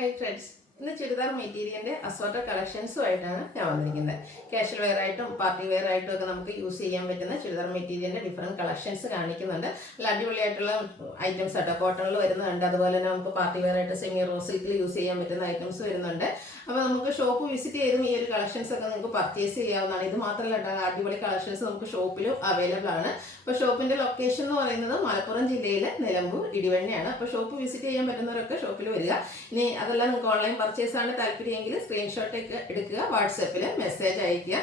Hi friends. ഇന്ന് ചുരിദാർ മെറ്റീരിയലിന്റെ assorted കളക്ഷൻസുമായിട്ടാണ് ഞാൻ വന്നിരിക്കുന്നത്. കാഷ്വൽ വെയർ ആയിട്ടും പാർട്ടി വെയർ ആയിട്ടും ഒക്കെ നമുക്ക് യൂസ് ചെയ്യാൻ പറ്റുന്ന ചുരിദാർ മെറ്റീരിയലിന്റെ ഡിഫറെന്റ് കളക്ഷൻസ് കാണിക്കുന്നുണ്ട്. നല്ല അടിപൊളിയായിട്ടുള്ള ഐറ്റംസ് ആട്ടോ. കോട്ടണിൽ വരുന്നുണ്ട്, അതുപോലെ തന്നെ നമുക്ക് പാർട്ടി വെയർ ആയിട്ട് സെമി റോ സിൽക്കിൽ യൂസ് ചെയ്യാൻ പറ്റുന്ന ഐറ്റംസ് വരുന്നുണ്ട്. അപ്പോൾ നമുക്ക് ഷോപ്പ് വിസിറ്റ് ചെയ്തും ഈ ഒരു കളക്ഷൻസ് ഒക്കെ നിങ്ങൾക്ക് പർച്ചേസ് ചെയ്യാവുന്നതാണ്. ഇത് മാത്രമല്ല, അടിപൊളി കളക്ഷൻസ് നമുക്ക് ഷോപ്പിലും അവൈലബിൾ ആണ്. അപ്പോൾ ഷോപ്പിന്റെ ലൊക്കേഷൻ എന്ന് പറയുന്നത് മലപ്പുറം ജില്ലയിലെ നിലമ്പൂർ ഇടിവണ്ണയാണ്. അപ്പോൾ ഷോപ്പ് വിസിറ്റ് ചെയ്യാൻ പറ്റുന്നവരൊക്കെ ഷോപ്പിൽ വരിക. ഇനി അതല്ല നിങ്ങൾക്ക് ഓൺലൈൻ പർച്ചേസ് ആണ് താല്പര്യമെങ്കിൽ സ്ക്രീൻഷോട്ട് എടുക്കുക, വാട്സാപ്പിൽ മെസ്സേജ് അയക്കുക.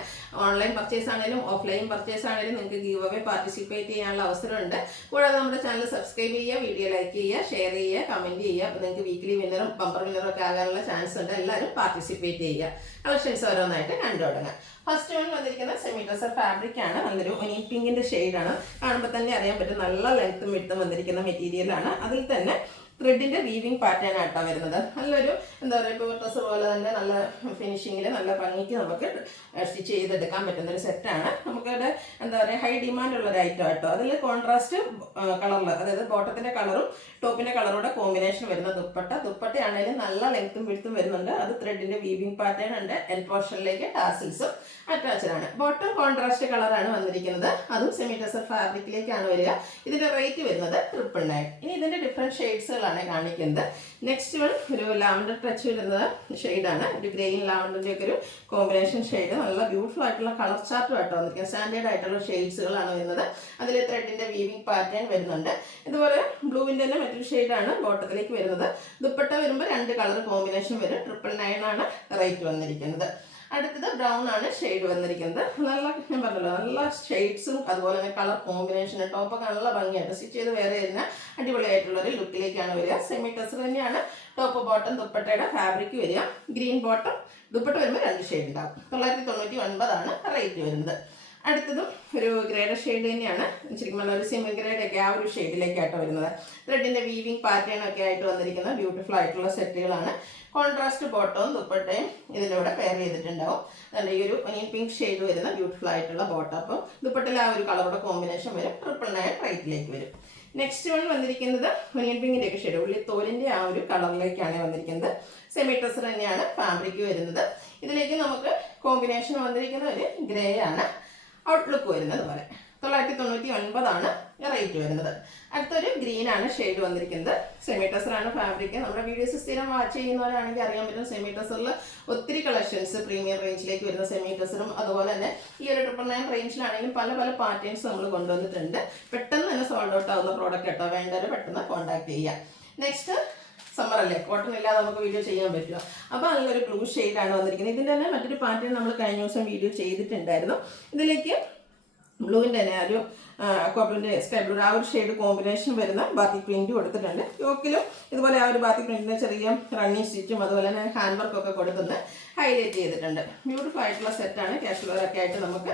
ഓൺലൈൻ പർച്ചേസ് ആണെങ്കിലും ഓഫ്ലൈൻ പർച്ചേസ് ആണെങ്കിലും നിങ്ങൾക്ക് ഗീവ് അവേ പാർട്ടിസിപ്പേറ്റ് ചെയ്യാനുള്ള അവസരമുണ്ട്. കൂടാതെ നമ്മുടെ ചാനൽ സബ്സ്ക്രൈബ് ചെയ്യുക, വീഡിയോ ലൈക്ക് ചെയ്യുക, ഷെയർ ചെയ്യുക, കമന്റ് ചെയ്യുക. അപ്പോൾ നിങ്ങൾക്ക് വീക്കിലി വിന്നറും ബമ്പർ വിന്നറും ഒക്കെ ആകാനുള്ള ചാൻസ് ഉണ്ട്. എല്ലാവരും പാർട്ടിസിപ്പേറ്റ് ചെയ്യുക. കളക്ഷൻസ് ഓരോന്നായിട്ട് കണ്ടു തുടങ്ങാം. ഫസ്റ്റ് വൺ വന്നിരിക്കുന്ന സെമി ഡ്രസർ ഫാബ്രിക് ആണ്. നല്ലൊരു ഒനി പിങ്കിന്റെ ഷെയ്ഡാണ്. കാണുമ്പോൾ തന്നെ അറിയാൻ പറ്റും നല്ല ലെങ്ത്തും വിഡ്ത്തും വന്നിരിക്കുന്ന മെറ്റീരിയലാണ്. അതിൽ തന്നെ ത്രെഡിന്റെ വീവിംഗ് പാറ്റേൺ ആയിട്ടാണ് വരുന്നത്. നല്ലൊരു എന്താ പറയുക, ഇപ്പോൾ ഡ്രസ്സ് പോലെ തന്നെ നല്ല ഫിനിഷിങ്ങിൽ നല്ല ഭംഗിക്ക് നമുക്ക് സ്റ്റിച്ച് ചെയ്തെടുക്കാൻ പറ്റുന്ന ഒരു സെറ്റാണ്. നമുക്കവിടെ എന്താ പറയുക, ഹൈ ഡിമാൻഡ് ഉള്ള ഒരു ഐറ്റം ആട്ടോ. അതിൽ കോൺട്രാസ്റ്റ് കളറിൽ, അതായത് ബോട്ടത്തിന്റെ കളറും ടോപ്പിന്റെ കളറൂടെ കോമ്പിനേഷൻ വരുന്ന ദുപ്പട്ടയാണെങ്കിലും നല്ല ലെങ്ത്തും വിഡ്ത്തും വരുന്നുണ്ട്. അത് ത്രെഡിന്റെ വീവിംഗ് പാറ്റേൺ ഉണ്ട്. എൽ പോർഷനിലേക്ക് ടാസിൽസും അറ്റാച്ച്ഡ് ആണ്. ബോട്ടം കോൺട്രാസ്റ്റ് കളറാണ് വന്നിരിക്കുന്നത്. അതും സെമി ഡ്രസർ ഫാബ്രിക്കിലേക്കാണ് വരിക. ഇതിന്റെ റേറ്റ് വരുന്നത് 999. ഇനി ഇതിന്റെ ഡിഫറെന്റ് ഷെയ്ഡ്സുകളാണ് കാണിക്കുന്നത്. നെക്സ്റ്റ് വൺ ഒരു ലാവൻഡർ ടച്ച് വരുന്ന ഷെയ്ഡാണ്. ഒരു ഗ്രെയിൻ ലാവൻഡറിന്റെ ഒക്കെ ഒരു കോമ്പിനേഷൻ ഷെയ്ഡ്. നല്ല ബ്യൂട്ടിഫുൾ ആയിട്ടുള്ള കളർ ചാർട്ടും ആയിട്ട് വന്നിരിക്കുന്നത്. സ്റ്റാൻഡേർഡ് ആയിട്ടുള്ള ഷെയ്ഡ്സുകളാണ് വരുന്നത്. അതിൽ ത്രെഡിന്റെ വീവിംഗ് പാറ്റേൺ വരുന്നുണ്ട്. ഇതുപോലെ ബ്ലൂവിന്റെ തന്നെ മറ്റൊരു ഷെയ്ഡാണ് ബോട്ടത്തിലേക്ക് വരുന്നത്. ദുപ്പട്ട വരുമ്പോൾ 2 കളർ കോമ്പിനേഷൻ വരും. 999 ആണ് റേറ്റ് വന്നിരിക്കുന്നത്. അടുത്തത് ബ്രൗൺ ആണ് ഷെയ്ഡ് വന്നിരിക്കുന്നത്. നല്ല, ഞാൻ പറഞ്ഞല്ലോ, നല്ല ഷെയ്ഡ്സും അതുപോലെ തന്നെ കളർ കോമ്പിനേഷനും ടോപ്പൊക്കെ നല്ല ഭംഗിയായിട്ട് സ്റ്റിച്ച് ചെയ്ത് വേറെ വരുന്ന അടിപൊളിയായിട്ടുള്ള ഒരു ലുക്കിലേക്കാണ് വരിക. സെമി ടെസർ തന്നെയാണ് ടോപ്പ് ബോട്ടം ദുപ്പട്ടയുടെ ഫാബ്രിക് വരിക. ഗ്രീൻ ബോട്ടം, ദുപ്പട്ട വരുമ്പോൾ 2 ഷെയ്ഡ് ഉണ്ടാവും. 999 ആണ് റേറ്റ് വരുന്നത്. അടുത്തതും ഒരു ഗ്രേഡ് ഷെയ്ഡ് തന്നെയാണ്. ശരിക്കും പറഞ്ഞാൽ ഒരു സിമിൽ ഗ്രേഡ് ഒക്കെ ആ ഒരു ഷെയ്ഡിലേക്കായിട്ട് വരുന്നത്. ത്രെഡിന്റെ വീവിംഗ് പാറ്റേൺ ഒക്കെ ആയിട്ട് വന്നിരിക്കുന്ന ബ്യൂട്ടിഫുൾ ആയിട്ടുള്ള സെറ്റുകളാണ്. കോൺട്രാസ്റ്റ് ബോട്ടവും ദുപ്പട്ടയും ഇതിലൂടെ പെയർ ചെയ്തിട്ടുണ്ടാവും. നല്ല ഈ ഒരു ഒനിയൻ പിങ്ക് ഷെയ്ഡ് വരുന്ന ബ്യൂട്ടിഫുൾ ആയിട്ടുള്ള ബോട്ടം. അപ്പം ദുപ്പട്ടയിൽ ആ ഒരു കളറുടെ കോമ്പിനേഷൻ വരും. 999 റേറ്റിലേക്ക് വരും. നെക്സ്റ്റ് വൺ വന്നിരിക്കുന്നത് ഒനിയൻ പിങ്കിന്റെ ഒക്കെ ഷെയ്ഡ്, ഉള്ളിത്തോലിന്റെ ആ ഒരു കളറിലേക്കാണ് വന്നിരിക്കുന്നത്. സെമി ഡ്രസർ തന്നെയാണ് ഫാബ്രിക് വരുന്നത്. ഇതിലേക്ക് നമുക്ക് കോമ്പിനേഷൻ വന്നിരിക്കുന്ന ഒരു ഗ്രേ ആണ് ഔട്ട്ലുക്ക് വരുന്നത് പോലെ. 999 ആണ് റേറ്റ് വരുന്നത്. അടുത്തൊരു ഗ്രീൻ ആണ് ഷെയ്ഡ് വന്നിരിക്കുന്നത്. സെമി ടെസറാണ് ഫാബ്രിക്. നമ്മുടെ വീഡിയോസ് സ്ഥിരം വാച്ച് ചെയ്യുന്നവരാണെങ്കിൽ അറിയാൻ പറ്റും. സെമി ടെസറിൽ ഒത്തിരി കളക്ഷൻസ് പ്രീമിയം റേഞ്ചിലേക്ക് വരുന്ന സെമി ടെസറും അതുപോലെ തന്നെ ഈ ഒരു 999 റേഞ്ചിലാണെങ്കിലും പല പല പാറ്റേൺസ് നമ്മൾ കൊണ്ടുവന്നിട്ടുണ്ട്. പെട്ടെന്ന് തന്നെ സോൾഡ് ഔട്ട് ആവുന്ന പ്രോഡക്റ്റ് കേട്ടോ. വേണ്ടവർ പെട്ടെന്ന് കോൺടാക്ട് ചെയ്യാം. നെക്സ്റ്റ് സമ്മർ അല്ലേ, കോട്ടൺ ഇല്ലാതെ നമുക്ക് വീഡിയോ ചെയ്യാൻ പറ്റുക. അപ്പോൾ നല്ലൊരു ബ്ലൂ ഷെയ്ഡാണ് വന്നിരിക്കുന്നത്. ഇതിൻ്റെ തന്നെ മറ്റൊരു പാറ്റേൺ നമ്മൾ കഴിഞ്ഞ ദിവസം വീഡിയോ ചെയ്തിട്ടുണ്ടായിരുന്നു. ഇതിലേക്ക് ബ്ലൂവിൻ്റെ തന്നെ ഒരു കോപ്പറിൻ്റെ സ്കൈ ബ്ലൂ ആ ഒരു ഷെയ്ഡ് കോമ്പിനേഷൻ വരുന്ന ബാത്തി പ്രിന്റ് കൊടുത്തിട്ടുണ്ട്. യോക്കിലും ഇതുപോലെ ആ ഒരു ബാത്തി പ്രിന്റിൻ്റെ ചെറിയ റണ്ണിങ് സ്റ്റിച്ചും അതുപോലെ തന്നെ ഹാൻഡ് വർക്കൊക്കെ കൊടുത്തിട്ട് ഹൈലൈറ്റ് ചെയ്തിട്ടുണ്ട്. ബ്യൂട്ടിഫുൾ ആയിട്ടുള്ള സെറ്റാണ്. കാഷ്വൽ വെയർ ഒക്കെ ആയിട്ട് നമുക്ക്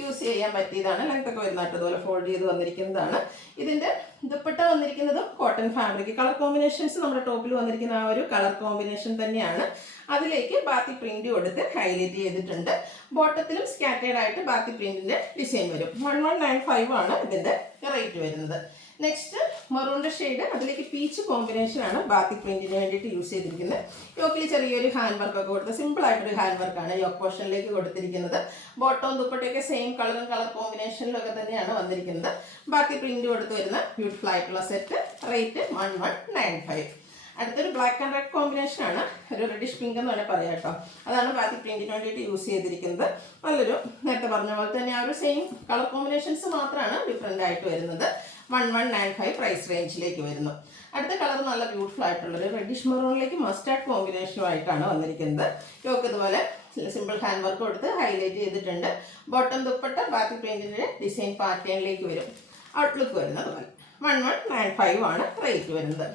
യൂസ് ചെയ്യാൻ പറ്റിയതാണ്. ലെങ്ത് ഒക്കെ വരുന്നതായിട്ട് അതുപോലെ ഫോൾഡ് ചെയ്ത് വന്നിരിക്കുന്നതാണ്. ഇതിൻ്റെ ദുപ്പട്ട വന്നിരിക്കുന്നതും കോട്ടൺ ഫാബ്രിക്. കളർ കോമ്പിനേഷൻസ് നമ്മുടെ ടോപ്പിൽ വന്നിരിക്കുന്ന ആ ഒരു കളർ കോമ്പിനേഷൻ തന്നെയാണ്. അതിലേക്ക് ബാത്തി പ്രിന്റ് കൊടുത്ത് ഹൈലൈറ്റ് ചെയ്തിട്ടുണ്ട്. ബോട്ടത്തിലും സ്കാറ്റേഡ് ആയിട്ട് ബാത്തി പ്രിന്റിന്റെ ഡിസൈൻ വരും. 1195 ആണ് ഇതിന്റെ റേറ്റ് വരുന്നത്. നെക്സ്റ്റ് മെറൂണിന്റെ ഷെയ്ഡ്, അതിലേക്ക് പീച്ച് കോമ്പിനേഷൻ ആണ് ബാത്തി പ്രിന്റിന് വേണ്ടിയിട്ട് യൂസ് ചെയ്തിരിക്കുന്നത്. യോക്കിൽ ചെറിയൊരു ഹാൻഡ് വർക്ക് ഒക്കെ കൊടുത്ത് സിമ്പിൾ ആയിട്ടൊരു ഹാൻഡ് വർക്കാണ് യോക്ക് പോർഷനിലേക്ക് കൊടുത്തിരിക്കുന്നത്. ബോട്ടവും ദുപ്പട്ടയൊക്കെ സെയിം കളറും കളർ കോമ്പിനേഷനിലൊക്കെ തന്നെയാണ് വന്നിരിക്കുന്നത്. ബാക്കി പ്രിന്റ് കൊടുത്ത് വരുന്ന ബ്യൂട്ടിഫുൾ ആയിട്ടുള്ള സെറ്റ്. റേറ്റ് 1195. അടുത്തൊരു ബ്ലാക്ക് ആൻഡ് റെഡ് കോമ്പിനേഷൻ ആണ്. ഒരു റെഡിഷ് പിങ്ക് എന്ന് വേണേൽ പറയാം കേട്ടോ. അതാണ് ബാത്തി പ്രിന്റിന് വേണ്ടിയിട്ട് യൂസ് ചെയ്തിരിക്കുന്നത്. നല്ലൊരു, നേരത്തെ പറഞ്ഞ പോലെ തന്നെ ആ ഒരു സെയിം കളർ കോമ്പിനേഷൻസ് മാത്രമാണ് ഡിഫറെൻ്റ് ആയിട്ട് വരുന്നത്. 1195 പ്രൈസ് റേഞ്ചിലേക്ക് വരുന്നു. അടുത്ത കളർ നല്ല ബ്യൂട്ടിഫുൾ ആയിട്ടുള്ളൊരു റെഡിഷ് മെറൂണിലേക്ക് മസ്റ്റാർഡ് കോമ്പിനേഷനുമായിട്ടാണ് വന്നിരിക്കുന്നത്. യോക്ക് ഇതുപോലെ സിമ്പിൾ ഹാൻഡ് വർക്ക് കൊടുത്ത് ഹൈലൈറ്റ് ചെയ്തിട്ടുണ്ട്. ബോട്ടം ദുപ്പട്ട ബാത്തി പ്രിന്റിൻ്റെ ഡിസൈൻ പാറ്റേണിലേക്ക് വരും. ഔട്ട്ലുക്ക് വരുന്നത് പോലെ. 1195 ആണ് റേറ്റ് വരുന്നത്.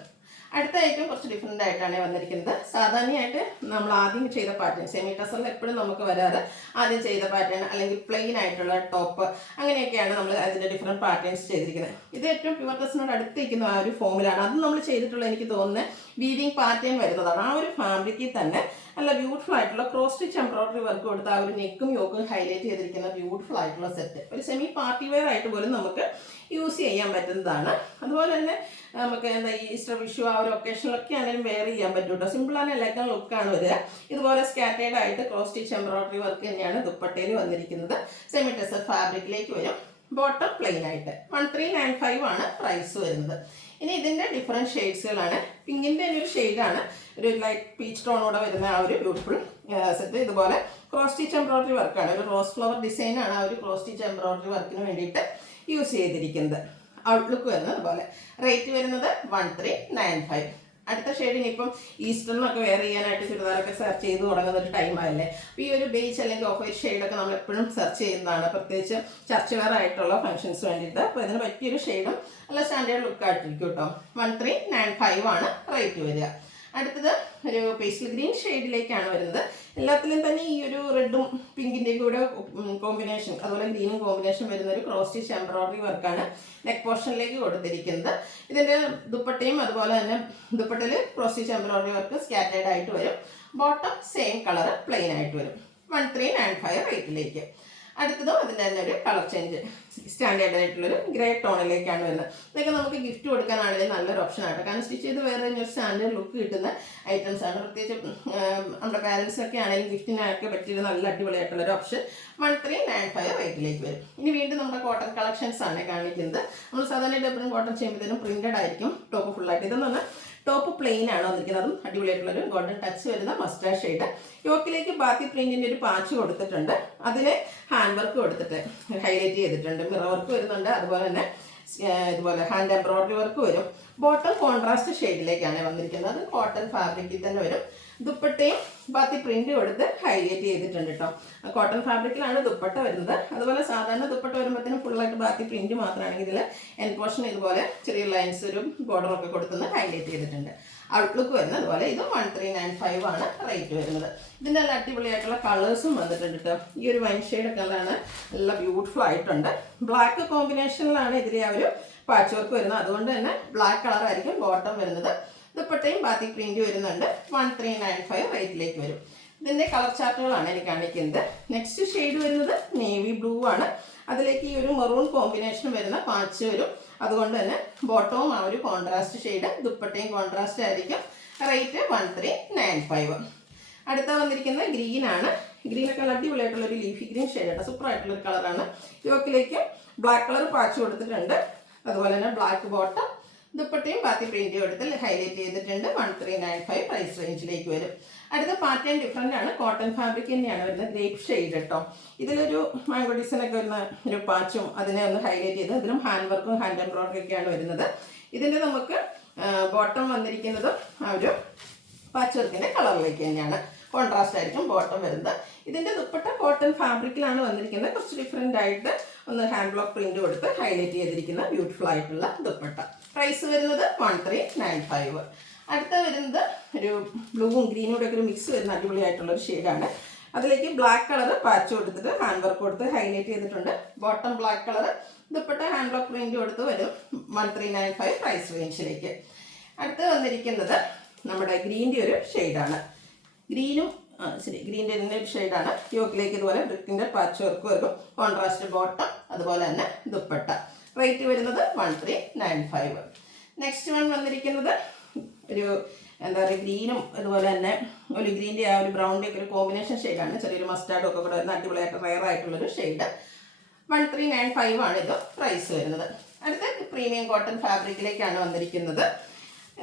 അടുത്ത ഐറ്റം കുറച്ച് ഡിഫറെൻ്റ് ആയിട്ടാണ് വന്നിരിക്കുന്നത്. സാധാരണയായിട്ട് നമ്മൾ ആദ്യം ചെയ്ത പാറ്റേൺ, സെമി ടെസറിൽ എപ്പോഴും നമുക്ക് വരാറ് ആദ്യം ചെയ്ത പാറ്റേൺ അല്ലെങ്കിൽ പ്ലെയിൻ ആയിട്ടുള്ള ടോപ്പ്, അങ്ങനെയൊക്കെയാണ് നമ്മൾ അതിൻ്റെ ഡിഫറെൻറ്റ് പാറ്റേൺസ് ചെയ്തിരിക്കുന്നത്. ഇത് ഏറ്റവും പ്യുവർ ഡ്രസ്സിനോട് അടുത്തിരിക്കുന്ന ആ ഒരു ഫോമിലാണ്. അത് നമ്മൾ ചെയ്തിട്ടുള്ള എനിക്ക് തോന്നുന്നത് വീവിംഗ് പാറ്റേൺ വരുന്നതാണ്. ആ ഒരു ഫാബ്രിക്കിൽ തന്നെ നല്ല ബ്യൂട്ടിഫുൾ ആയിട്ടുള്ള ക്രോസ് സ്റ്റിച്ച് എംബ്രോയിഡറി വർക്ക് കൊടുത്ത് ആ ഒരു നെക്കും യോക്കും ഹൈലൈറ്റ് ചെയ്തിരിക്കുന്ന ബ്യൂട്ടിഫുൾ ആയിട്ടുള്ള സെറ്റ്. ഒരു സെമി പാർട്ടി വെയർ ആയിട്ട് പോലും നമുക്ക് യൂസ് ചെയ്യാൻ പറ്റുന്നതാണ്. അതുപോലെ തന്നെ നമുക്ക് എന്താ ഈസ്റ്റർ വിഷു ആ ഒരു ഒക്കേഷനിലൊക്കെ ആണെങ്കിലും വെയർ ചെയ്യാൻ പറ്റും കേട്ടോ. സിമ്പിൾ ആൻഡ് എലഗന്റ് ലുക്കാണ് വരിക. ഇതുപോലെ സ്കാറ്റേഡ് ആയിട്ട് ക്രോസ് സ്റ്റിച്ച് എംബ്രോയിഡറി വർക്ക് തന്നെയാണ് ദുപ്പട്ടയിൽ വന്നിരിക്കുന്നത്. സെമി ടെസർ ഫാബ്രിക്കിലേക്ക് വരും. ബോട്ടം പ്ലെയിൻ ആയിട്ട് 1395 ആണ് പ്രൈസ് വരുന്നത്. ഇനി ഇതിൻ്റെ ഡിഫറെൻറ്റ് ഷെയ്ഡ്സുകളാണ്. പിങ്കിൻ്റെ ഒരു ഷെയ്ഡാണ്, ഒരു ലൈറ്റ് പീച്ച് ടോണോടെ വരുന്ന ആ ഒരു ബ്യൂട്ടിഫുൾ സെറ്റ്. ഇതുപോലെ ക്രോസ് സ്റ്റിച്ച് എംബ്രോയിഡറി വർക്കാണ്, ഒരു റോസ് ഫ്ലവർ ഡിസൈനാണ് ആ ഒരു ക്രോസ് സ്റ്റിച്ച് എംബ്രോയിഡറി വർക്കിന് വേണ്ടിയിട്ട് യൂസ് ചെയ്തിരിക്കുന്നത്. ഔട്ട്ലുക്ക് വരുന്നത് അതുപോലെ. റേറ്റ് വരുന്നത് 1395. അടുത്ത ഷെയ്ഡിന് ഇപ്പം ഈസ്റ്ററിനൊക്കെ വെയർ ചെയ്യാനായിട്ട് ചുരിദാറൊക്കെ സെർച്ച് ചെയ്ത് തുടങ്ങുന്ന ഒരു ടൈമായല്ലേ. അപ്പോൾ ഈ ഒരു ബേജ് അല്ലെങ്കിൽ ഓഫ് വൈറ്റ് ഷെയ്ഡൊക്കെ നമ്മൾ എപ്പോഴും സെർച്ച് ചെയ്യുന്നതാണ്, പ്രത്യേകിച്ച് ചർച്ച് വെയർ ആയിട്ടുള്ള ഫംഗ്ഷൻസ് വേണ്ടിയിട്ട്. അപ്പോൾ ഇതിന് പറ്റിയൊരു ഷെയ്ഡും നല്ല സ്റ്റാൻഡേർഡ് ലുക്കായിട്ടിരിക്കും കേട്ടോ. 1395 ആണ് റേറ്റ് വരിക. അടുത്തത് ഒരു പേസ്റ്റൽ ഗ്രീൻ ഷെയ്ഡിലേക്കാണ് വരുന്നത്. എല്ലാത്തിലും തന്നെ ഈ ഒരു റെഡും പിങ്കിൻ്റെയും കൂടെ കോമ്പിനേഷൻ, അതുപോലെ ഗ്രീനും കോമ്പിനേഷൻ വരുന്ന ഒരു ക്രോസ് സ്റ്റിച്ച് എംബ്രോയിഡറി വർക്കാണ് നെക്ക് പോർഷനിലേക്ക് കൊടുത്തിരിക്കുന്നത്. ഇതിൻ്റെ ദുപ്പട്ടയും അതുപോലെ തന്നെ ദുപ്പട്ടയിൽ cross stitch embroidery work scattered ആയിട്ട് വരും. ബോട്ടം സെയിം കളർ പ്ലെയിൻ ആയിട്ട് വരും. 1395 റേറ്റിലേക്ക്. അടുത്തതും അതിൻ്റെ തന്നെ ഒരു കളർ ചേഞ്ച്, സ്റ്റാൻഡേർഡ് ആയിട്ടുള്ളൊരു ഗ്രേ ടോണിലേക്കാണ് വരുന്നത്. ഇതൊക്കെ നമുക്ക് ഗിഫ്റ്റ് കൊടുക്കാനാണെങ്കിലും നല്ലൊരു ഓപ്ഷൻ ആയിട്ട്, കാരണം സ്റ്റിച്ച് ചെയ്ത് വേറെ ഒരു സ്റ്റാൻഡേർഡ് ലുക്ക് കിട്ടുന്ന ഐറ്റംസ് ആണ്. പ്രത്യേകിച്ച് നമ്മുടെ പാരൻസിനൊക്കെ ആണെങ്കിലും ഗിഫ്റ്റിനൊക്കെ പറ്റിയൊരു നല്ല അടിപൊളിയായിട്ടുള്ളൊരു ഓപ്ഷൻ. 1395 റേറ്റിലേക്ക് വരും. ഇനി വീണ്ടും നമ്മുടെ കോട്ടൺ കളക്ഷൻസ് ആണ് കാണിക്കുന്നത്. നമ്മൾ സാധാരണ എപ്പോഴും കോട്ടൺ ചെയ്യുമ്പോഴത്തേനും പ്രിന്റഡ് ആയിരിക്കും ടോപ്പ് ഫുള്ളായിട്ട്. ഇതെന്ന് പറഞ്ഞാൽ ടോപ്പ് പ്ലെയിൻ ആണ് വന്നിരിക്കുന്നത്. അതും അടിപൊളിയായിട്ടുള്ളൊരു ഗോൾഡൻ ടച്ച് വരുന്ന മസ്റ്റാർഡ് ഷെയ്ഡ്. യോക്കിലേക്ക് ബാത്തി പ്രിന്റിൻ്റെ ഒരു പാച്ച് കൊടുത്തിട്ടുണ്ട്. അതിന് ഹാൻഡ് വർക്ക് കൊടുത്തിട്ട് ഹൈലൈറ്റ് ചെയ്തിട്ടുണ്ട്. മിറർ വർക്ക് വരുന്നുണ്ട്. അതുപോലെ തന്നെ ഇതുപോലെ ഹാൻഡ് എംബ്രോയിഡറി വർക്ക് വരും. ബോട്ടം കോൺട്രാസ്റ്റ് ഷെയ്ഡിലേക്കാണ് വന്നിരിക്കുന്നത്. അത് കോട്ടൺ ഫാബ്രിക്കിൽ തന്നെ വരും. ദുപ്പട്ടയും ബാത്തി പ്രിന്റ് കൊടുത്ത് ഹൈലൈറ്റ് ചെയ്തിട്ടുണ്ട് കേട്ടോ. കോട്ടൺ ഫാബ്രിക്കിലാണ് ദുപ്പട്ട വരുന്നത്. അതുപോലെ സാധാരണ ദുപ്പട്ട വരുമ്പോഴത്തേനും ഫുള്ളായിട്ട് ബാത്തി പ്രിന്റ് മാത്രമാണെങ്കിൽ ഇതിൽ എൻ പോർഷൻ ഇതുപോലെ ചെറിയ ലൈൻസ് ഒരു ബോർഡറൊക്കെ കൊടുത്തുനിന്ന് ഹൈലൈറ്റ് ചെയ്തിട്ടുണ്ട്. ഔട്ട്ലുക്ക് വരുന്നത് അതുപോലെ. ഇത് 1395 ആണ് റേറ്റ് വരുന്നത്. ഇതിൻ്റെ നല്ല അടിപൊളിയായിട്ടുള്ള കളേഴ്സും വന്നിട്ടുണ്ട് കേട്ടോ. ഈ ഒരു വൈൻ ഷെയ്ഡ് കളറാണ്, നല്ല ബ്യൂട്ടിഫുൾ ആയിട്ടുണ്ട്. ബ്ലാക്ക് കോമ്പിനേഷനിലാണ് ഇതിലെ ആ ഒരു പാച്ച് വർക്ക് വരുന്നത്. അതുകൊണ്ട് തന്നെ ബ്ലാക്ക് കളറായിരിക്കും ബോട്ടം വരുന്നത്. ദുപ്പട്ടയും ബാത്തി പ്രിന്റ് വരുന്നുണ്ട്. 1395 റേറ്റിലേക്ക് വരും. ഇതിൻ്റെ കളർ ചാർട്ടുകളാണ് എനിക്ക് കാണിക്കുന്നത്. നെക്സ്റ്റ് ഷെയ്ഡ് വരുന്നത് നേവി ബ്ലൂ ആണ്. അതിലേക്ക് ഈ ഒരു മെറൂൺ കോമ്പിനേഷൻ വരുന്ന പാച്ച് വരും. അതുകൊണ്ട് തന്നെ ബോട്ടവും ആ ഒരു കോൺട്രാസ്റ്റ് ഷെയ്ഡ്, ദുപ്പട്ടയും കോൺട്രാസ്റ്റ് ആയിരിക്കും. റേറ്റ് 1395. അടുത്ത വന്നിരിക്കുന്നത് ഗ്രീൻ ആണ്. ഗ്രീനൊക്കെ അടിപൊളിയായിട്ടുള്ള ഒരു ലീഫി ഗ്രീൻ ഷെയ്ഡ് ആണ്, സൂപ്പർ ആയിട്ടുള്ളൊരു കളറാണ്. യോക്കിലേക്ക് ബ്ലാക്ക് കളർ പാച്ച് കൊടുത്തിട്ടുണ്ട്. അതുപോലെ തന്നെ ബ്ലാക്ക് ബോട്ടം, ദുപ്പട്ടയും ബാത്തി പ്രിന്റ് കൊടുത്ത് ഹൈലൈറ്റ് ചെയ്തിട്ടുണ്ട്. 1395 പ്രൈസ് റേഞ്ചിലേക്ക് വരും. അടുത്ത പാറ്റേൺ ഡിഫറെൻ്റ് ആണ്. കോട്ടൺ ഫാബ്രിക് തന്നെയാണ് വരുന്നത്. ഗ്രേപ്പ് ഷെയ്ഡ് കേട്ടോ. ഇതിലൊരു മാംഗോ ഡിസൈനൊക്കെ വരുന്ന ഒരു പാച്ചും അതിനെ ഒന്ന് ഹൈലൈറ്റ് ചെയ്ത് ഇതിലും ഹാൻഡ് വർക്കും ഹാൻഡ് എംബ്രോയിഡറി ഒക്കെയാണ് വരുന്നത്. ഇതിൻ്റെ നമുക്ക് ബോട്ടം വന്നിരിക്കുന്നത് ആ ഒരു പാച്ച് വർക്കിൻ്റെ കളറിലേക്ക് തന്നെയാണ്. കോൺട്രാസ്റ്റ് ആയിരിക്കും ബോട്ടം വരുന്നത്. ഇതിൻ്റെ ദുപ്പട്ട കോട്ടൺ ഫാബ്രിക്കിലാണ് വന്നിരിക്കുന്നത്. കുറച്ച് ഡിഫറെൻ്റ് ആയിട്ട് ഒന്ന് ഹാൻഡ് ബ്ലോക്ക് പ്രിന്റ് കൊടുത്ത് ഹൈലൈറ്റ് ചെയ്തിരിക്കുന്ന ബ്യൂട്ടിഫുൾ ആയിട്ടുള്ള ദുപ്പട്ട. പ്രൈസ് വരുന്നത് 1395. അടുത്ത വരുന്നത് ഒരു ബ്ലൂവും ഗ്രീനും കൂടെ ഒക്കെ ഒരു മിക്സ് വരുന്ന അടിപൊളിയായിട്ടുള്ളൊരു ഷെയ്ഡാണ്. അതിലേക്ക് ബ്ലാക്ക് കളർ പാച്ച് കൊടുത്തിട്ട് ഹാൻഡ് വർക്ക് കൊടുത്ത് ഹൈലൈറ്റ് ചെയ്തിട്ടുണ്ട്. Bottom black colour, dupatta hand block print കൊടുത്ത് വരും. 1395 പ്രൈസ് റേഞ്ചിലേക്ക്. അടുത്ത് വന്നിരിക്കുന്നത് നമ്മുടെ ഗ്രീൻ്റെ ഒരു ഷെയ്ഡാണ്. ഗ്രീനും ഗ്രീൻ്റെ തന്നെ ഒരു ഷെയ്ഡാണ്. യോക്കിലേക്ക് ഇതുപോലെ ബ്രിക്കിൻ്റെ പാച്ച് വർക്ക് വരും. കോൺട്രാസ്റ്റ് ബോട്ടം, അതുപോലെ തന്നെ ദുപ്പട്ട. റേറ്റ് വരുന്നത് 1395. നെക്സ്റ്റ് വൺ വന്നിരിക്കുന്നത് ഒരു എന്താ പറയുക, ഗ്രീനും അതുപോലെ തന്നെ ഒരു ഗ്രീൻ്റെ ആ ഒരു ബ്രൗണിൻ്റെ ഒക്കെ ഒരു കോമ്പിനേഷൻ ഷെയ്ഡാണ്. ചെറിയൊരു മസ്റ്റാർഡും ഒക്കെ കൂടെ വരുന്ന അടിപൊളിയായിട്ട് റെയർ ആയിട്ടുള്ളൊരു ഷെയ്ഡ്. 1395 ആണ് ഇത് പ്രൈസ് വരുന്നത്. അടുത്ത പ്രീമിയം കോട്ടൺ ഫാബ്രിക്കിലേക്കാണ് വന്നിരിക്കുന്നത്.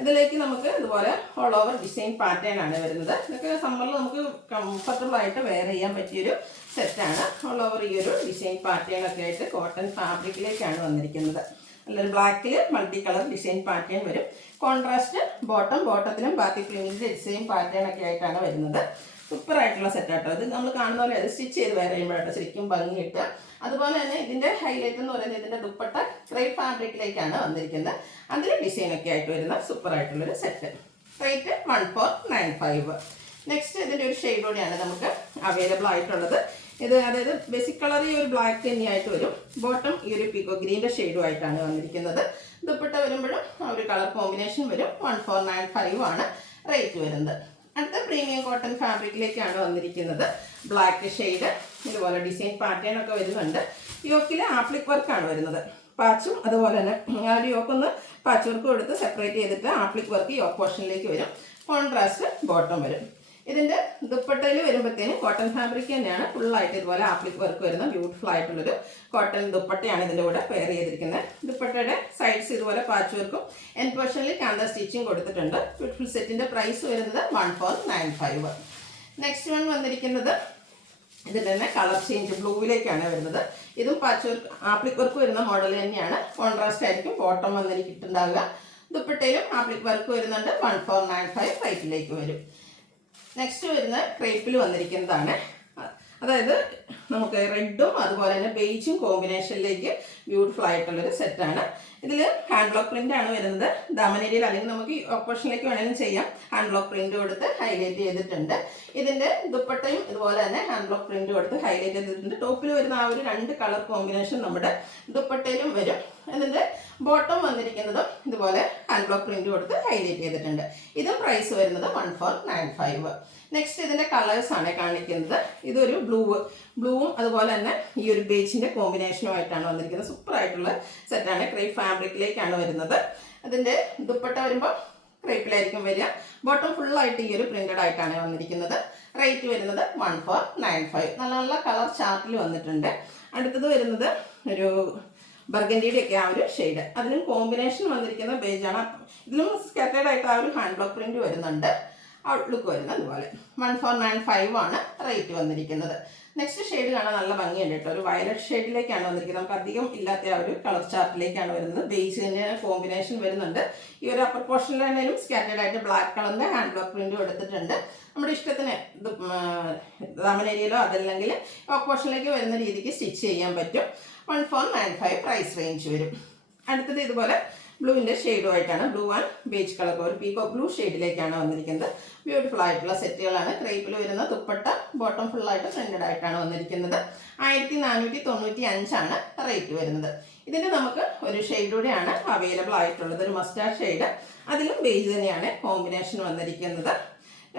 ഇതിലേക്ക് നമുക്ക് ഇതുപോലെ ഓൾ ഓവർ ഡിസൈൻ പാറ്റേൺ ആണ് വരുന്നത്. ഇതൊക്കെ സമ്മറിൽ നമുക്ക് കംഫർട്ടബിൾ ആയിട്ട് വെയർ ചെയ്യാൻ പറ്റിയൊരു സെറ്റാണ്. ഓൾ ഓവർ ഈ ഒരു ഡിസൈൻ പാറ്റേൺ ഒക്കെ ആയിട്ട് കോട്ടൺ ഫാബ്രിക്കിലേക്കാണ് വന്നിരിക്കുന്നത്. നല്ലൊരു ബ്ലാക്കിൽ മൾട്ടി കളർ ഡിസൈൻ പാറ്റേൺ വരും. കോൺട്രാസ്റ്റ് ബോട്ടത്തിലും ബാത്തി പ്രിന്റിൻ്റെ ഡിസൈൻ പാറ്റേൺ ഒക്കെ ആയിട്ടാണ് വരുന്നത്. സൂപ്പർ ആയിട്ടുള്ള സെറ്റാട്ടോ. ഇത് നമ്മൾ കാണുന്ന പോലെ അത് സ്റ്റിച്ച് ചെയ്ത് വെയർ ചെയ്യുമ്പോഴാട്ടോ ശരിക്കും ഭംഗി കിട്ടുക. അതുപോലെ തന്നെ ഇതിൻ്റെ ഹൈലൈറ്റ് എന്ന് പറയുന്നത് ഇതിൻ്റെ ദുപ്പട്ട ക്രേപ്പ് ഫാബ്രിക്കിലേക്കാണ് വന്നിരിക്കുന്നത്. അതിൽ ഡിസൈനൊക്കെ ആയിട്ട് വരുന്ന സൂപ്പർ ആയിട്ടുള്ളൊരു സെറ്റ്. റേറ്റ് 1495. നെക്സ്റ്റ് ഇതിൻ്റെ ഒരു ഷെയ്ഡ് കൂടിയാണ് നമുക്ക് അവൈലബിൾ ആയിട്ടുള്ളത്. ഇത് അതായത് ബേസിക് കളർ ഈ ഒരു ബ്ലാക്ക് തന്നെയായിട്ട് വരും. ബോട്ടം ഈ ഒരു പീക്കോ ഗ്രീൻ്റെ ഷെയ്ഡുമായിട്ടാണ് വന്നിരിക്കുന്നത്. ദുപ്പട്ട വരുമ്പോഴും ആ ഒരു കളർ കോമ്പിനേഷൻ വരും. 1495 ആണ് റേറ്റ് വരുന്നത്. അടുത്ത പ്രീമിയം കോട്ടൺ ഫാബ്രിക്കിലേക്കാണ് വന്നിരിക്കുന്നത്. ബ്ലാക്ക് ഷെയ്ഡ്, ഇതുപോലെ ഡിസൈൻ പാറ്റേൺ ഒക്കെ വരുന്നുണ്ട്. യോക്കിൽ ആപ്ലിക് വർക്കാണ് വരുന്നത്. പാച്ചും അതുപോലെ തന്നെ ആ ഒരു യോക്കൊന്ന് പാച്ച് വർക്ക് കൊടുത്ത് സെപ്പറേറ്റ് ചെയ്തിട്ട് ആപ്ലിക് വർക്ക് യോക്ക് പോർഷനിലേക്ക് വരും. കോൺട്രാസ്റ്റ് ബോട്ടം വരും. ഇതിൻ്റെ ദുപ്പട്ടയിൽ വരുമ്പോഴത്തേനും കോട്ടൺ ഫാബ്രിക് തന്നെയാണ് ഫുള്ളായിട്ട് ഇതുപോലെ ആപ്ലിക് വർക്ക് വരുന്ന ബ്യൂട്ടിഫുൾ ആയിട്ടുള്ളൊരു കോട്ടൺ ദുപ്പട്ടയാണ് ഇതിൻ്റെ കൂടെ പെയർ ചെയ്തിരിക്കുന്നത്. ദുപ്പട്ടയുടെ സൈഡ്സ് ഇതുപോലെ പാച്ച് വർക്കും എൻ പോർഷനിൽ കാന്ത സ്റ്റിച്ചിങ് കൊടുത്തിട്ടുണ്ട്. ബ്യൂട്ടിഫുൾ സെറ്റിൻ്റെ പ്രൈസ് വരുന്നത് 1495. നെക്സ്റ്റ് വൺ വന്നിരിക്കുന്നത് ഇതിൽ തന്നെ കളർ ചേഞ്ച് ബ്ലൂവിലേക്കാണ് വരുന്നത്. ഇതും പാച്ച് വർക്ക് ആപ്ലിക് വർക്ക് വരുന്ന മോഡൽ തന്നെയാണ്. കോൺട്രാസ്റ്റ് ആയിരിക്കും ബോട്ടം വന്നിരിക്കുന്നുണ്ടാവുക. ദുപ്പട്ടയിലും ആപ്ലിക് വർക്ക് വരുന്നുണ്ട്. 1495 റേറ്റിലേക്ക് വരും. നെക്സ്റ്റ് വരുന്ന ക്രേപ്പിൽ വന്നിരിക്കുന്നതാണ്. അതായത് നമുക്ക് റെഡും അതുപോലെ തന്നെ ബേജും കോമ്പിനേഷനിലേക്ക് ബ്യൂട്ടിഫുൾ ആയിട്ടുള്ളൊരു സെറ്റാണ്. ഇതിൽ ഹാൻഡ് ബ്ലോക്ക് പ്രിൻ്റ് ആണ് വരുന്നത്. ദാമനേരിയിൽ അല്ലെങ്കിൽ നമുക്ക് ഓപ്പറേഷനിലേക്ക് വേണമെങ്കിലും ചെയ്യാം. ഹാൻഡ് ബ്ലോക്ക് പ്രിൻ്റ് കൊടുത്ത് ഹൈലൈറ്റ് ചെയ്തിട്ടുണ്ട്. ഇതിൻ്റെ ദുപ്പട്ടയും ഇതുപോലെ തന്നെ ഹാൻഡ് ബ്ലോക്ക് പ്രിൻ്റ് കൊടുത്ത് ഹൈലൈറ്റ് ചെയ്തിട്ടുണ്ട്. ടോപ്പിൽ വരുന്ന ആ ഒരു 2 കളർ കോമ്പിനേഷൻ നമ്മുടെ ദുപ്പട്ടയിലും വരും. ഇതിൻ്റെ ബോട്ടം വന്നിരിക്കുന്നതും ഇതുപോലെ ഹാൻഡ് ബ്ലോക്ക് പ്രിൻ്റ് കൊടുത്ത് ഹൈലൈറ്റ് ചെയ്തിട്ടുണ്ട്. ഇതും പ്രൈസ് വരുന്നത് 1495. നെക്സ്റ്റ് ഇതിൻ്റെ കളേഴ്സാണ് കാണിക്കുന്നത്. ഇതൊരു ബ്ലൂവും അതുപോലെ തന്നെ ഈ ഒരു ബേജിൻ്റെ കോമ്പിനേഷനുമായിട്ടാണ് വന്നിരിക്കുന്നത്. സൂപ്പറായിട്ടുള്ള സെറ്റാണ്. ക്രേപ്പ് ഫാബ്രിക്കിലേക്കാണ് വരുന്നത്. അതിൻ്റെ ദുപ്പട്ട വരുമ്പോൾ ക്രേപ്പിലായിരിക്കും വരിക. ബോട്ടം ഫുള്ളായിട്ട് ഈ ഒരു പ്രിൻ്റഡ് ആയിട്ടാണ് വന്നിരിക്കുന്നത്. റേറ്റ് വരുന്നത് 1495. നല്ല നല്ല കളർ ചാർട്ടിൽ വന്നിട്ടുണ്ട്. അടുത്തത് വരുന്നത് ഒരു ബർഗൻഡിയുടെ ഒക്കെ ആ ഒരു ഷെയ്ഡ്. അതിലും കോമ്പിനേഷൻ വന്നിരിക്കുന്ന ബേജാണ്. ഇതിലും സ്കാറ്റേഡ് ആയിട്ട് ആ ഒരു ഹാൻഡ് ബ്ലോക്ക് പ്രിന്റ് വരുന്നുണ്ട്. ഔട്ട്ലുക്ക് വരുന്നത് അതുപോലെ 1495 ആണ് റേറ്റ് വന്നിരിക്കുന്നത്. നെക്സ്റ്റ് ഷെയ്ഡ് കാണാൻ നല്ല ഭംഗിയുണ്ട് കേട്ടോ. ഒരു വയലറ്റ് ഷെയ്ഡിലേക്കാണ് വന്നിരിക്കുന്നത്. നമുക്ക് അധികം ഇല്ലാത്ത ആ ഒരു കളർ ചാർട്ടിലേക്കാണ് വരുന്നത്. ബേസിന് കോമ്പിനേഷൻ വരുന്നുണ്ട്. ഈ ഒരു അപ്പർ പോർഷനിലാണെങ്കിലും സ്കാറ്റേഡ് ആയിട്ട് ബ്ലാക്ക് കളറിൻ്റെ ഹാൻഡ് ബ്ലോക്ക് പ്രിന്റ് കൊടുത്തിട്ടുണ്ട്. നമ്മുടെ ഇഷ്ടത്തിന് ദാമനേരിയയിലോ അതല്ലെങ്കിൽ ടോപ്പ് പോർഷനിലേക്ക് വരുന്ന രീതിക്ക് സ്റ്റിച്ച് ചെയ്യാൻ പറ്റും. 1495 പ്രൈസ് റേഞ്ച് വരും. അടുത്തത് ഇതുപോലെ ബ്ലൂവിൻ്റെ ഷെയ്ഡുമായിട്ടാണ്. ബ്ലൂ ആൻഡ് ബേജ് കളർ ഒരു പീക്കോ ബ്ലൂ ഷെയ്ഡിലേക്കാണ് വന്നിരിക്കുന്നത്. ബ്യൂട്ടിഫുൾ ആയിട്ടുള്ള സെറ്റുകളാണ്. ക്രേപ്പിൽ വരുന്ന ദുപ്പട്ട ബോട്ടം ഫുള്ളായിട്ട് പ്രിന്റഡ് ആയിട്ടാണ് വന്നിരിക്കുന്നത്. 1495 ആണ് റേറ്റ് വരുന്നത്. ഇതിൻ്റെ നമുക്ക് ഒരു ഷെയ്ഡൂടെയാണ് അവൈലബിൾ ആയിട്ടുള്ളത്. ഒരു മസ്റ്റാർഡ് ഷെയ്ഡ്. അതിലും ബേജ് തന്നെയാണ് കോമ്പിനേഷൻ വന്നിരിക്കുന്നത്.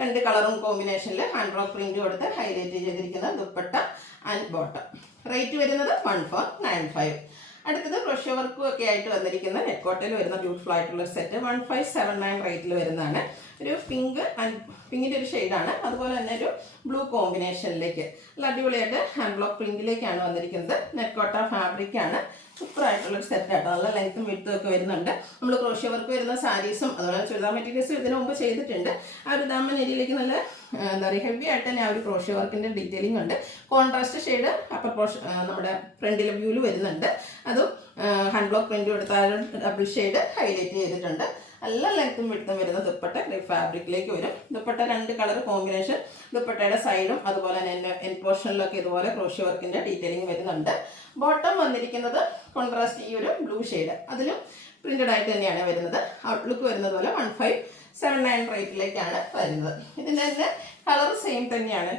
2 കളറും കോമ്പിനേഷനിൽ ഹാൻഡ് ബ്ലോക്ക് പ്രിന്റ് കൊടുത്ത് ഹൈലൈറ്റ് ചെയ്തിരിക്കുന്ന ദുപ്പട്ട ആൻഡ് ബോട്ടം. റേറ്റ് വരുന്നത് 1495. അടുത്തത് ക്രോഷ്യോ വർക്കും ഒക്കെ ആയിട്ട് വന്നിരിക്കുന്ന നെറ്റ്കോട്ടയിൽ വരുന്ന ബ്യൂട്ടിഫുൾ ആയിട്ടുള്ള സെറ്റ് 1579 റേറ്റിൽ വരുന്നതാണ്. ഒരു പിങ്കിൻ്റെ ഒരു ഷെയ്ഡാണ്. അതുപോലെ തന്നെ ഒരു ബ്ലൂ കോമ്പിനേഷനിലേക്ക് നല്ല അടിപൊളിയായിട്ട് ഹാൻഡ് ബ്ലോക്ക് പ്രിന്റിലേക്കാണ് വന്നിരിക്കുന്നത്. നെറ്റ്കോട്ട ഫാബ്രിക്കാണ്. സൂപ്പറായിട്ടുള്ളൊരു സെറ്റാട്ടോ. നല്ല ലെങ്ത്തും വിഡ്ത്തും ഒക്കെ വരുന്നുണ്ട്. നമ്മൾ ക്രോഷ്യോ വർക്ക് വരുന്ന സാരീസും അതുപോലെ ചുരിദാർ മെറ്റീരിയൽസും ഇതിനു മുമ്പ് ചെയ്തിട്ടുണ്ട്. ആ ഒരു ദാമനേരിയിലേക്ക് നല്ല എന്താ പറയുക ഹെവി ആയിട്ട് തന്നെ ആ ഒരു ക്രോഷ്യോ വർക്കിൻ്റെ ഡീറ്റെയിലിംഗ് ഉണ്ട്. കോൺട്രാസ്റ്റ് ഷെയ്ഡ് അപ്പർ പോർഷൻ നമ്മുടെ ഫ്രണ്ടിലെ വ്യൂവിൽ വരുന്നുണ്ട്. അതും ഹാൻഡ് ബ്ലോക്ക് പ്രിന്റ് കൊടുത്ത ആ ഒരു ഡബിൾ ഷെയ്ഡ് ഹൈലൈറ്റ് ചെയ്തിട്ടുണ്ട്. നല്ല ലെങ്ത്തും വിഡ്ത്തും വരുന്ന ദുപ്പട്ട ക്രേപ്പ് ഫാബ്രിക്കിലേക്ക് വരും. Dupatta 2 colour combination. ദുപ്പട്ടയുടെ സൈഡും അതുപോലെ തന്നെ എൻ പോർഷനിലൊക്കെ ഇതുപോലെ ക്രോഷ്യോ വർക്കിൻ്റെ ഡീറ്റെയിലിംഗ് വരുന്നുണ്ട്. ബോട്ടം വന്നിരിക്കുന്നത് കോൺട്രാസ്റ്റ് ഈ ഒരു ബ്ലൂ ഷെയ്ഡ്. അതിലും പ്രിന്റഡ് ആയിട്ട് തന്നെയാണ് വരുന്നത്. ഔട്ട്ലുക്ക് വരുന്നത് പോലെ 1579 റേറ്റിലേക്കാണ് വരുന്നത്. ഇതിൻ്റെ തന്നെ കളർ സെയിം തന്നെയാണ്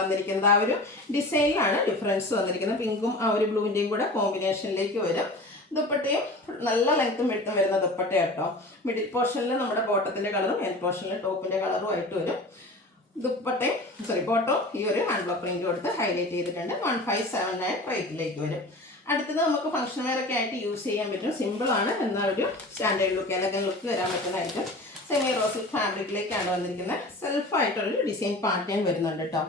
വന്നിരിക്കുന്നത്. ആ ഒരു ഡിസൈനിലാണ് ഡിഫറൻസ് വന്നിരിക്കുന്നത്. പിങ്കും ആ ഒരു ബ്ലൂവിൻ്റെയും കൂടെ കോമ്പിനേഷനിലേക്ക് വരും. ദുപ്പട്ടയും നല്ല ലെങ്ത്തും വെടുത്തും വരുന്ന ദുപ്പട്ട കേട്ടോ. മിഡിൽ പോർഷനിൽ നമ്മുടെ ബോട്ടത്തിൻ്റെ കളറും എൻ പോർഷനിൽ ടോപ്പിൻ്റെ കളറും ആയിട്ട് വരും. ബോട്ടം ഈ ഒരു ഹാൻഡ് ബ്ലോക്ക് പ്രിന്റ് കൊടുത്ത് ഹൈലൈറ്റ് ചെയ്തിട്ടുണ്ട്. 1579 റേറ്റിലേക്ക് വരും. അടുത്തത് നമുക്ക് ഫംഗ്ഷൻ വെയർ ഒക്കെ ആയിട്ട് യൂസ് ചെയ്യാൻ പറ്റും. സിമ്പിളാണ് എന്നാൽ ഒരു സ്റ്റാൻഡേർഡ് ലുക്ക് എലഗൻ ലുക്ക് വരാൻ പറ്റുന്ന ഐറ്റം. സെമി റോസിൽ ഫാബ്രിക്കിലേക്കാണ് വന്നിരിക്കുന്നത്. സെൽഫായിട്ടൊരു ഡിസൈൻ പാറ്റേൺ വരുന്നുണ്ട് കേട്ടോ.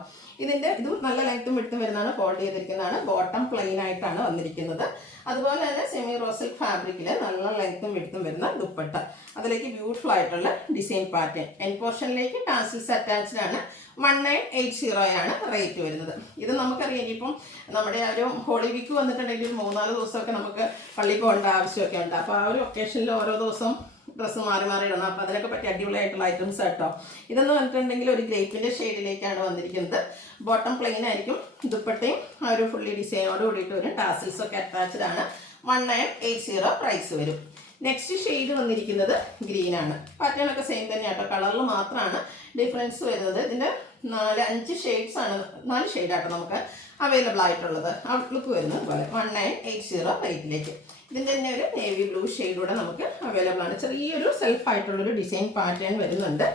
ഇതും നല്ല ലെങ്ത്തും വിട്ടും വരുന്നതാണ്. ഫോൾഡ് ചെയ്തിരിക്കുന്നതാണ്. ബോട്ടം പ്ലെയിൻ ആയിട്ടാണ് വന്നിരിക്കുന്നത്. അതുപോലെ തന്നെ സെമി റോസിൽ ഫാബ്രിക്കിൽ നല്ല ലെങ്ത്തും വിട്ടും വരുന്ന ദുപ്പട്ട. അതിലേക്ക് ബ്യൂട്ടിഫുൾ ആയിട്ടുള്ള ഡിസൈൻ പാറ്റേൺ. എൻ പോർഷനിലേക്ക് ടാസിൽസ് അറ്റാച്ച്ഡ് ആണ്. 1980 ആണ് റേറ്റ് വരുന്നത്. ഇത് നമുക്കറിയാം ഇനിയിപ്പം നമ്മുടെ ആ ഒരു ഹോളി വീക്ക് വന്നിട്ടുണ്ടെങ്കിൽ 3-4 ദിവസമൊക്കെ നമുക്ക് പള്ളിയിൽ പോകേണ്ട ആവശ്യമൊക്കെ ഉണ്ട്. അപ്പോൾ ആ ഒരു ഒക്കേഷനിൽ ഓരോ ദിവസം ഡ്രസ്സ് മാറി ഇടണം. അപ്പോൾ അതിനൊക്കെ പറ്റിയ അടിപൊളിയായിട്ടുള്ള ഐറ്റംസ് കേട്ടോ. ഇതെന്ന് പറഞ്ഞിട്ടുണ്ടെങ്കിൽ ഒരു ഗ്രേപ്പിൻ്റെ ഷെയ്ഡിലേക്കാണ് വന്നിരിക്കുന്നത്. ബോട്ടം പ്ലെയിൻ ആയിരിക്കും. ദുപ്പട്ടയും ആ ഒരു ഫുള്ളി ഡിസൈനോട് കൂടിയിട്ട് വരും. ടാസിൽസ് ഒക്കെ അറ്റാച്ച്ഡ് ആണ്. 1980 പ്രൈസ് വരും. നെക്സ്റ്റ് ഷെയ്ഡ് വന്നിരിക്കുന്നത് ഗ്രീനാണ്. പാറ്റേൺ ഒക്കെ സെയിം തന്നെയാണ് കേട്ടോ. കളറിൽ മാത്രമാണ് ഡിഫറൻസ് വരുന്നത്. ഇതിൻ്റെ 4-5 ഷെയ്ഡ്സ് ആണ്. 4 ഷെയ്ഡാട്ടോ നമുക്ക് അവൈലബിൾ ആയിട്ടുള്ളത്. ഔട്ട്ലുക്ക് വരുന്നത് പോലെ 1980 റേറ്റിലേക്ക്. ഇതിൻ്റെ തന്നെ ഒരു നേവി ബ്ലൂ ഷെയ്ഡൂടെ നമുക്ക് അവൈലബിൾ ആണ്. ചെറിയൊരു സെൽഫായിട്ടുള്ളൊരു ഡിസൈൻ പാറ്റേൺ വരുന്നുണ്ട്.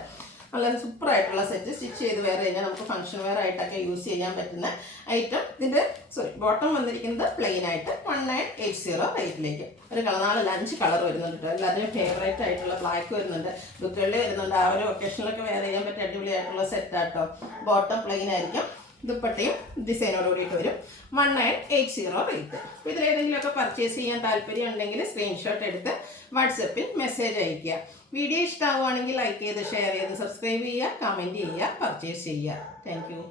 വളരെ സൂപ്പറായിട്ടുള്ള സെറ്റ്. സ്റ്റിച്ച് ചെയ്ത് വെയർ കഴിഞ്ഞാൽ നമുക്ക് ഫംഗ്ഷൻ വെയർ ആയിട്ടൊക്കെ യൂസ് ചെയ്യാൻ പറ്റുന്ന ഐറ്റം. ഇതിൻ്റെ ബോട്ടം വന്നിരിക്കുന്നത് പ്ലെയിൻ ആയിട്ട് 1980 റേറ്റിലേക്ക്. ഒരു കളർ 4-5 കളർ വരുന്നുണ്ട് കേട്ടോ. എല്ലാവരുടെയും ഫേവറേറ്റ് ആയിട്ടുള്ള ബ്ലാക്ക് വരുന്നുണ്ട്, ബുക്കുകളിൽ വരുന്നുണ്ട്. ആ ഒരു ഒക്കേഷനിലൊക്കെ വെയർ ചെയ്യാൻ പറ്റിയ അടിപൊളിയായിട്ടുള്ള സെറ്റാട്ടോ. ബോട്ടം പ്ലെയിൻ ആയിരിക്കും, ദുപ്പട്ടയും ഡിസൈനോട് കൂടിയിട്ട് വരും. 1980 റേറ്റ്. അപ്പോൾ ഇതിലേതെങ്കിലുമൊക്കെ പർച്ചേസ് ചെയ്യാൻ താല്പര്യം ഉണ്ടെങ്കിൽ സ്ക്രീൻഷോട്ട് എടുത്ത് വാട്സപ്പിൽ മെസ്സേജ് അയയ്ക്കുക. വീഡിയോ ഇഷ്ടമാവുകയാണെങ്കിൽ ലൈക്ക് ചെയ്ത് ഷെയർ ചെയ്ത് സബ്സ്ക്രൈബ് ചെയ്യുക, കമൻറ്റ് ചെയ്യുക, പർച്ചേസ് ചെയ്യുക. Thank you.